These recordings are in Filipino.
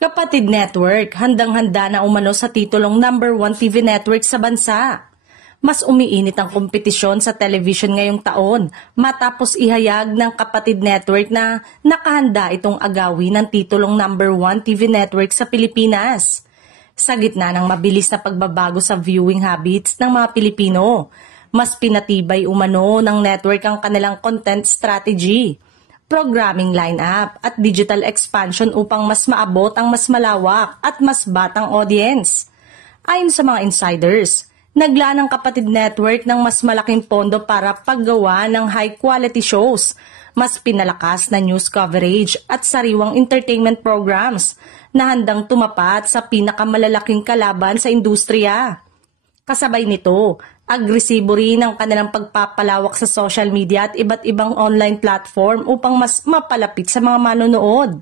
Kapatid Network, handang-handa na umano sa titulong number 1 TV network sa bansa. Mas umiinit ang kompetisyon sa television ngayong taon matapos ihayag ng Kapatid Network na nakahanda itong agawin ng titulong number 1 TV network sa Pilipinas. Sa gitna ng mabilis na pagbabago sa viewing habits ng mga Pilipino, mas pinatibay umano ng network ang kanilang content strategy, programming lineup at digital expansion upang mas maabot ang mas malawak at mas batang audience. Ayon sa mga insiders, naglaan ang Kapatid Network ng mas malaking pondo para paggawa ng high-quality shows, mas pinalakas na news coverage at sariwang entertainment programs na handang tumapat sa pinakamalalaking kalaban sa industriya. Kasabay nito, agresibo rin ang kanilang pagpapalawak sa social media at iba't ibang online platform upang mas mapalapit sa mga manonood,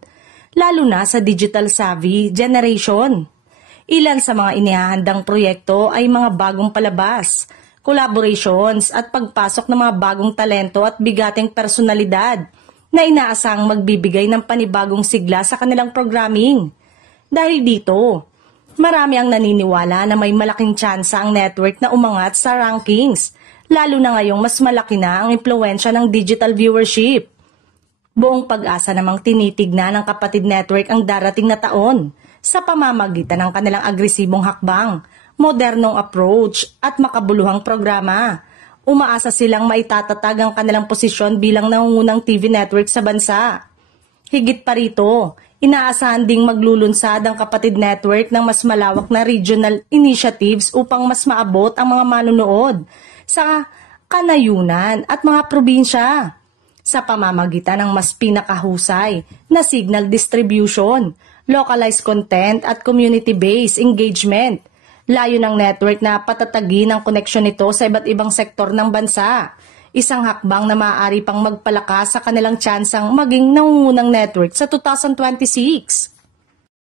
lalo na sa digital-savvy generation. Ilan sa mga inihahandang proyekto ay mga bagong palabas, collaborations at pagpasok ng mga bagong talento at bigating personalidad na inaasang magbibigay ng panibagong sigla sa kanilang programming. Dahil dito, marami ang naniniwala na may malaking tsansa ang network na umangat sa rankings, lalo na ngayong mas malaki na ang impluwensya ng digital viewership. Buong pag-asa namang tinitignan ng Kapatid Network ang darating na taon sa pamamagitan ng kanilang agresibong hakbang, modernong approach at makabuluhang programa. Umaasa silang maitatag ang kanilang posisyon bilang nangungunang TV network sa bansa. Higit pa rito, inaasahan ding maglulunsad ang Kapatid Network ng mas malawak na regional initiatives upang mas maabot ang mga manunood sa kanayunan at mga probinsya sa pamamagitan ng mas pinakahusay na signal distribution, localized content at community-based engagement. Layo ng network na patatagin ang koneksyon nito sa iba't ibang sektor ng bansa. Isang hakbang na maaari pang magpalakas sa kanilang tsansang maging nangungunang network sa 2026.